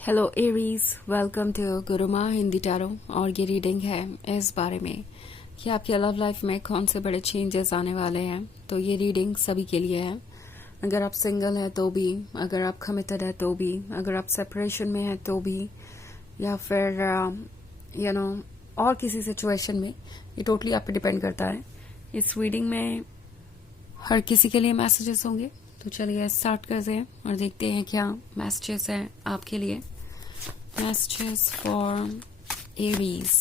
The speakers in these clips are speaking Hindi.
Hello Aries, welcome to Guruma Hindi tarot. और ये रीडिंग है इस बारे में कि आपकी लव लाइफ में कौन से बड़े चेंजेस आने वाले हैं। तो ये रीडिंग सभी के लिए है। अगर आप सिंगल हैं तो भी, अगर आप कमिटेड है तो भी, अगर आप सेपरेशन में हैं तो भी, या फिर और किसी सिचुएशन में, ये टोटली आप पे डिपेंड करता है। इस रीडिंग में हर किसी के लिए मैसेजेस होंगे। तो चलिए स्टार्ट करते हैं और देखते हैं क्या मैसेजेस हैं आपके लिए। Messages for Aries.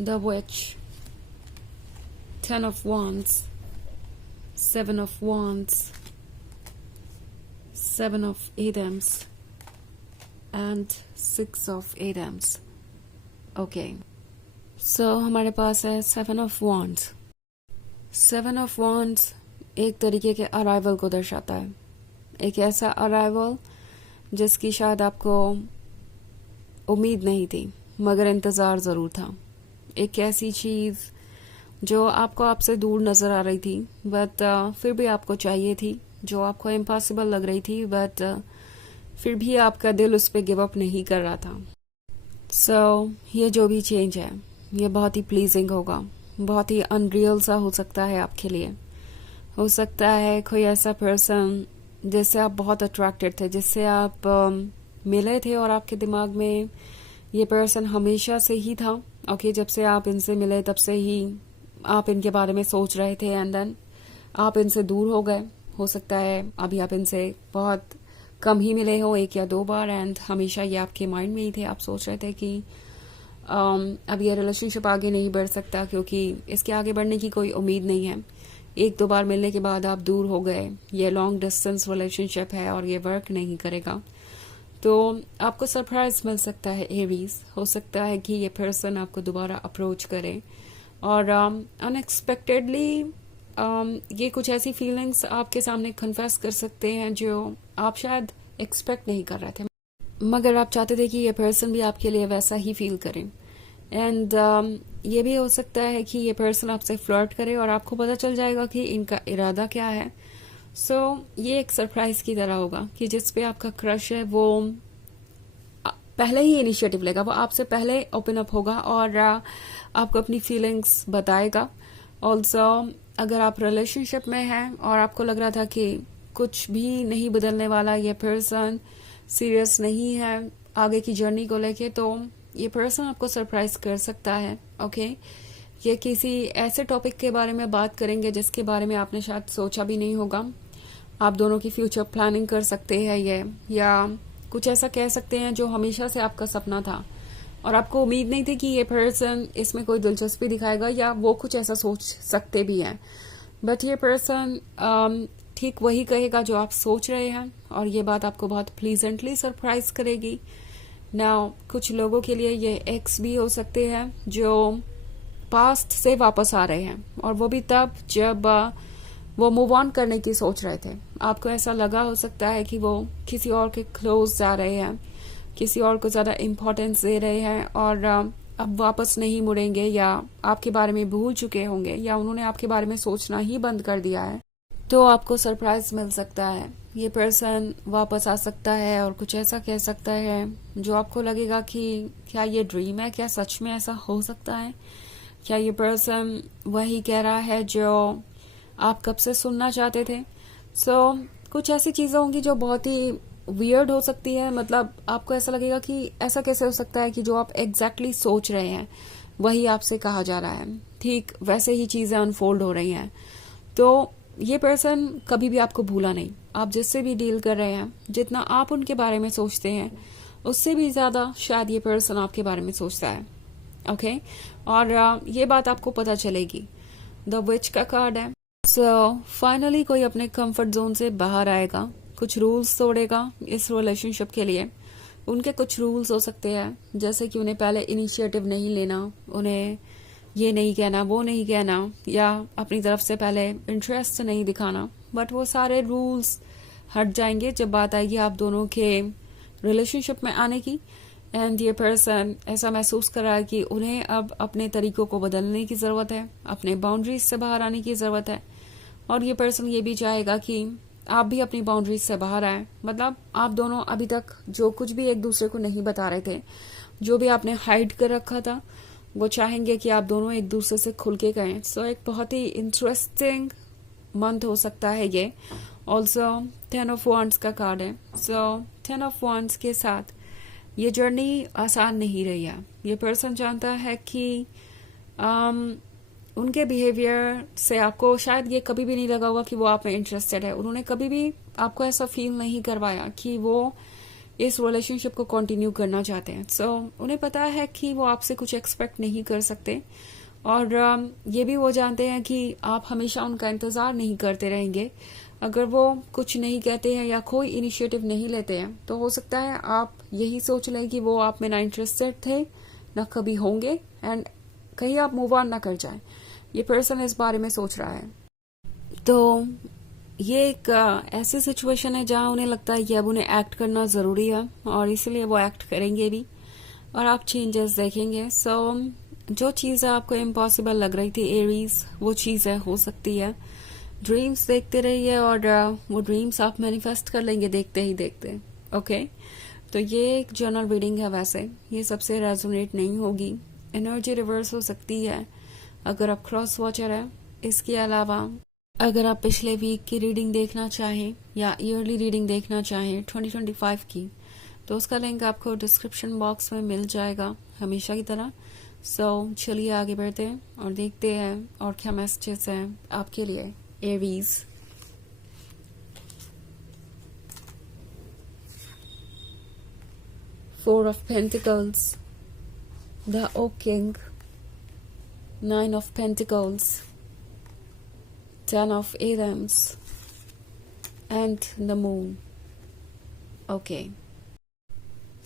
The Witch, Ten of Wands, Seven of Wands, Seven of Adams, and Six of Adams. Okay. So हमारे पास है seven of wands. Seven of wands एक तरीके के अराइवल को दर्शाता है। एक ऐसा अराइवल जिसकी शायद आपको उम्मीद नहीं थी, मगर इंतज़ार ज़रूर था। एक ऐसी चीज़ जो आपको आपसे दूर नज़र आ रही थी, बट फिर भी आपको चाहिए थी, जो आपको इम्पॉसिबल लग रही थी, बट फिर भी आपका दिल उस पर गिव अप नहीं कर रहा था। सो ये जो भी चेंज है, ये बहुत ही प्लीजिंग होगा, बहुत ही अनरियल सा हो सकता है आपके लिए। हो सकता है कोई ऐसा पर्सन जिससे आप बहुत अट्रैक्टेड थे, जिससे आप मिले थे और आपके दिमाग में ये पर्सन हमेशा से ही था। ओके, जब से आप इनसे मिले तब से ही आप इनके बारे में सोच रहे थे, एंड देन आप इनसे दूर हो गए। हो सकता है अभी आप इनसे बहुत कम ही मिले हो, एक या दो बार, एंड हमेशा ये आपके माइंड में ही थे। आप सोच रहे थे कि अब ये रिलेशनशिप आगे नहीं बढ़ सकता, क्योंकि इसके आगे बढ़ने की कोई उम्मीद नहीं है। एक दो बार मिलने के बाद आप दूर हो गए। ये लॉन्ग डिस्टेंस रिलेशनशिप है और ये वर्क नहीं करेगा। तो आपको सरप्राइज मिल सकता है एरीज। हो सकता है कि ये पर्सन आपको दोबारा अप्रोच करे और अनएक्सपेक्टेडली ये कुछ ऐसी फीलिंग्स आपके सामने कन्फेस कर सकते हैं जो आप शायद एक्सपेक्ट नहीं कर रहे थे, मगर आप चाहते थे कि ये पर्सन भी आपके लिए वैसा ही फील करे। एंड ये भी हो सकता है कि ये पर्सन आपसे फ्लर्ट करे और आपको पता चल जाएगा कि इनका इरादा क्या है। सो ये एक सरप्राइज की तरह होगा कि जिस पे आपका क्रश है वो पहले ही इनिशिएटिव लेगा, वो आपसे पहले ओपन अप होगा और आपको अपनी फीलिंग्स बताएगा। ऑल्सो अगर आप रिलेशनशिप में हैं और आपको लग रहा था कि कुछ भी नहीं बदलने वाला, ये पर्सन सीरियस नहीं है आगे की जर्नी को लेके, तो ये पर्सन आपको सरप्राइज कर सकता है। ओके, ये किसी ऐसे टॉपिक के बारे में बात करेंगे जिसके बारे में आपने शायद सोचा भी नहीं होगा। आप दोनों की फ्यूचर प्लानिंग कर सकते हैं ये, या कुछ ऐसा कह सकते हैं जो हमेशा से आपका सपना था और आपको उम्मीद नहीं थी कि ये पर्सन इसमें कोई दिलचस्पी दिखाएगा, या वो कुछ ऐसा सोच सकते भी हैं। बट ये पर्सन ठीक वही कहेगा जो आप सोच रहे हैं, और ये बात आपको बहुत प्लीजेंटली सरप्राइज करेगी। नाउ कुछ लोगों के लिए ये एक्स भी हो सकते हैं जो पास्ट से वापस आ रहे हैं, और वो भी तब जब वो मूव ऑन करने की सोच रहे थे। आपको ऐसा लगा हो सकता है कि वो किसी और के क्लोज जा रहे हैं, किसी और को ज्यादा इम्पोर्टेंस दे रहे हैं, और अब वापस नहीं मुड़ेंगे, या आपके बारे में भूल चुके होंगे, या उन्होंने आपके बारे में सोचना ही बंद कर दिया है। तो आपको सरप्राइज मिल सकता है। ये पर्सन वापस आ सकता है और कुछ ऐसा कह सकता है जो आपको लगेगा कि क्या ये ड्रीम है, क्या सच में ऐसा हो सकता है, क्या ये पर्सन वही कह रहा है जो आप कब से सुनना चाहते थे। सो कुछ ऐसी चीजें होंगी जो बहुत ही वियर्ड हो सकती है। मतलब आपको ऐसा लगेगा कि ऐसा कैसे हो सकता है कि जो आप एग्जैक्टली सोच रहे हैं वही आपसे कहा जा रहा है, ठीक वैसे ही चीजें अनफोल्ड हो रही हैं। तो ये पर्सन कभी भी आपको भूला नहीं। आप जिससे भी डील कर रहे हैं, जितना आप उनके बारे में सोचते हैं, उससे भी ज्यादा शायद ये पर्सन आपके बारे में सोचता है। ओके, और ये बात आपको पता चलेगी। द विच का कार्ड है। सो फाइनली कोई अपने कंफर्ट जोन से बाहर आएगा, कुछ रूल्स तोड़ेगा इस रिलेशनशिप के लिए। उनके कुछ रूल्स हो सकते हैं, जैसे कि उन्हें पहले इनिशिएटिव नहीं लेना, उन्हें ये नहीं कहना, वो नहीं कहना, या अपनी तरफ से पहले इंटरेस्ट नहीं दिखाना। बट वो सारे रूल्स हट जाएंगे जब बात आएगी आप दोनों के रिलेशनशिप में आने की। एंड ये पर्सन ऐसा महसूस कर रहा है कि उन्हें अब अपने तरीकों को बदलने की ज़रूरत है, अपने बाउंड्रीज से बाहर आने की ज़रूरत है। और ये पर्सन ये भी चाहेगा कि आप भी अपनी बाउंड्रीज से बाहर आए। मतलब आप दोनों अभी तक जो कुछ भी एक दूसरे को नहीं बता रहे थे, जो भी आपने हाइड कर रखा था, वो चाहेंगे कि आप दोनों एक दूसरे से खुल के गए। सो एक बहुत ही इंटरेस्टिंग मंथ हो सकता है ये। ऑल्सो 10 ऑफ वॉन्ड्स का कार्ड है। सो 10 ऑफ वॉन्ड्स के साथ ये जर्नी आसान नहीं रही है। ये पर्सन जानता है कि उनके बिहेवियर से आपको शायद ये कभी भी नहीं लगा होगा कि वो आप में इंटरेस्टेड है। उन्होंने कभी भी आपको ऐसा फील नहीं करवाया कि वो इस रिलेशनशिप को कंटिन्यू करना चाहते हैं। सो उन्हें पता है कि वो आपसे कुछ एक्सपेक्ट नहीं कर सकते। और ये भी वो जानते हैं कि आप हमेशा उनका इंतज़ार नहीं करते रहेंगे। अगर वो कुछ नहीं कहते हैं या कोई इनिशिएटिव नहीं लेते हैं तो हो सकता है आप यही सोच लें कि वो आप में ना इंटरेस्टेड थे, ना कभी होंगे, एंड कहीं आप मूव ऑन ना कर जाएं। ये पर्सन इस बारे में सोच रहा है। तो ये एक ऐसी सिचुएशन है जहां उन्हें लगता है कि अब उन्हें एक्ट करना ज़रूरी है और इसीलिए वो एक्ट करेंगे भी और आप चेंजेस देखेंगे। सो जो चीज़ें आपको इम्पॉसिबल लग रही थी एरीज, वो चीज़ें हो सकती है। ड्रीम्स देखते रहिए और वो ड्रीम्स आप मैनिफेस्ट कर लेंगे देखते ही देखते। ओके, तो ये एक जर्नल रीडिंग है। वैसे ये सबसे रेजोनेट नहीं होगी, एनर्जी रिवर्स हो सकती है अगर आप क्रॉस वॉचर है। इसके अलावा अगर आप पिछले वीक की रीडिंग देखना चाहें या ईयरली रीडिंग देखना चाहें 2025 की, तो उसका लिंक आपको डिस्क्रिप्शन बॉक्स में मिल जाएगा हमेशा की तरह। सो चलिए आगे बढ़ते हैं और देखते हैं और क्या मैसेजेस हैं आपके लिए Aries. Four of pentacles, the oak king, 9 of Pentacles, 10 of Wands, and the Moon. Okay.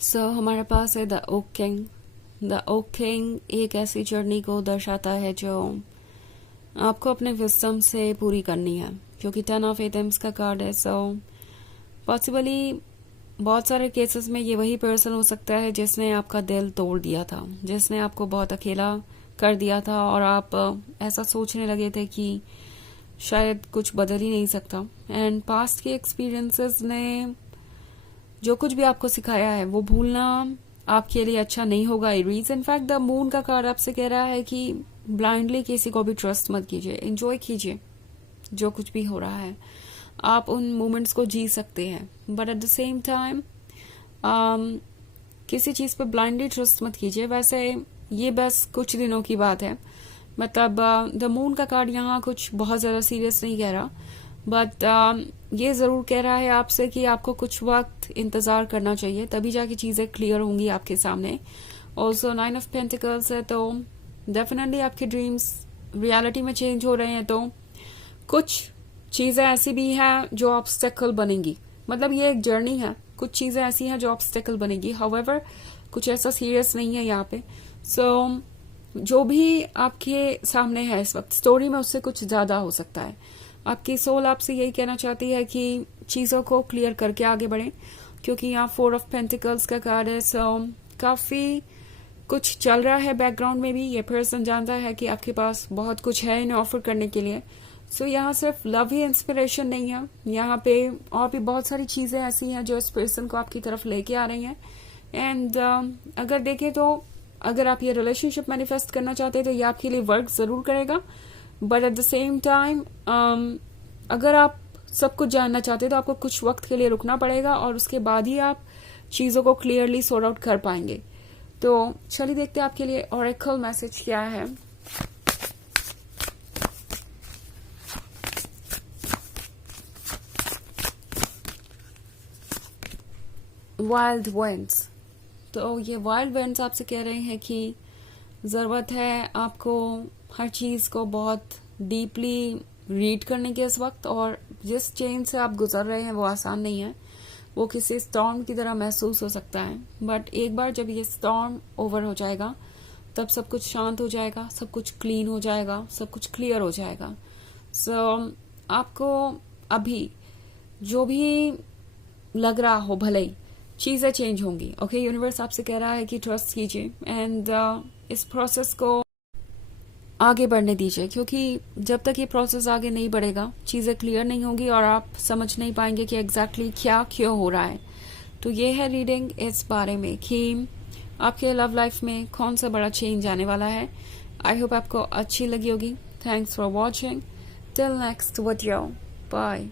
So हमारे पास है the oak king. The oak king एक ऐसी जर्नी को दर्शाता है जो आपको अपने विजडम से पूरी करनी है, क्योंकि 10 of Wands का कार्ड है। सो पॉसिबली बहुत सारे केसेस में ये वही पर्सन हो सकता है जिसने आपका दिल तोड़ दिया था, जिसने आपको बहुत अकेला कर दिया था और आप ऐसा सोचने लगे थे कि शायद कुछ बदल ही नहीं सकता। एंड पास्ट के एक्सपीरियंसेस ने जो कुछ भी आपको सिखाया है वो भूलना आपके लिए अच्छा नहीं होगा एरीज। इनफैक्ट द मून का कार्ड आपसे कह रहा है कि ब्लाइंडली किसी को भी ट्रस्ट मत कीजिए, एंजॉय कीजिए जो कुछ भी हो रहा है। आप उन मोमेंट्स को जी सकते हैं, but at the same time किसी चीज पे ब्लाइंडली ट्रस्ट मत कीजिए। वैसे ये बस कुछ दिनों की बात है। मतलब द मून का कार्ड यहाँ कुछ बहुत ज्यादा सीरियस नहीं कह रहा, बट ये जरूर कह रहा है आपसे कि आपको कुछ वक्त इंतजार करना चाहिए, तभी जाके चीजें क्लियर होंगी आपके सामने। ऑल्सो 9 ऑफ पेंटिकल्स है, तो डेफिनेटली आपके ड्रीम्स रियलिटी में चेंज हो रहे हैं। तो कुछ चीजें ऐसी भी हैं जो ऑब्स्टेकल बनेंगी। मतलब ये एक जर्नी है, कुछ चीजें ऐसी हैं जो ऑब्स्टेकल बनेगी। हाउएवर कुछ ऐसा सीरियस नहीं है यहाँ पे। सो जो भी आपके सामने है इस वक्त स्टोरी में, उससे कुछ ज्यादा हो सकता है। आपकी सोल आपसे यही कहना चाहती है कि चीजों को क्लियर करके आगे बढ़े, क्योंकि यहाँ 4 ऑफ पेंटिकल्स का कार्ड है। सो काफी कुछ चल रहा है बैकग्राउंड में भी। ये पर्सन जानता है कि आपके पास बहुत कुछ है इन्हें ऑफर करने के लिए। सो यहाँ सिर्फ लव ही इंस्पिरेशन नहीं है, यहाँ पे और भी बहुत सारी चीजें ऐसी हैं जो इस पर्सन को आपकी तरफ लेके आ रही हैं। एंड अगर देखें तो अगर आप ये रिलेशनशिप मैनिफेस्ट करना चाहते हैं तो ये आपके लिए वर्क जरूर करेगा, but at the same time अगर आप सब कुछ जानना चाहते हैं तो आपको कुछ वक्त के लिए रुकना पड़ेगा और उसके बाद ही आप चीजों को क्लियरली सॉर्ट आउट कर पाएंगे। तो चलिए देखते हैं आपके लिए ऑरेकल मैसेज क्या है। Wild winds. तो ये वाइल्ड विंड्स आपसे कह रहे हैं कि जरूरत है आपको हर चीज को बहुत डीपली रीड करने की इस वक्त, और जिस चेंज से आप गुजर रहे हैं वो आसान नहीं है। वो किसी स्टॉर्म की तरह महसूस हो सकता है, बट एक बार जब ये स्टॉर्म ओवर हो जाएगा तब सब कुछ शांत हो जाएगा, सब कुछ क्लीन हो जाएगा, सब कुछ क्लियर हो जाएगा। सो आपको अभी जो भी लग रहा हो भले ही चीज़ें चेंज होंगी। ओके, यूनिवर्स आपसे कह रहा है कि ट्रस्ट कीजिए एंड इस प्रोसेस को आगे बढ़ने दीजिए, क्योंकि जब तक ये प्रोसेस आगे नहीं बढ़ेगा चीज़ें क्लियर नहीं होंगी और आप समझ नहीं पाएंगे कि एग्जैक्टली क्या क्यों हो रहा है। तो ये है रीडिंग इस बारे में कि आपके लव लाइफ में कौन सा बड़ा चेंज आने वाला है। आई होप आपको अच्छी लगी होगी। Thanks for watching. Till next video, bye.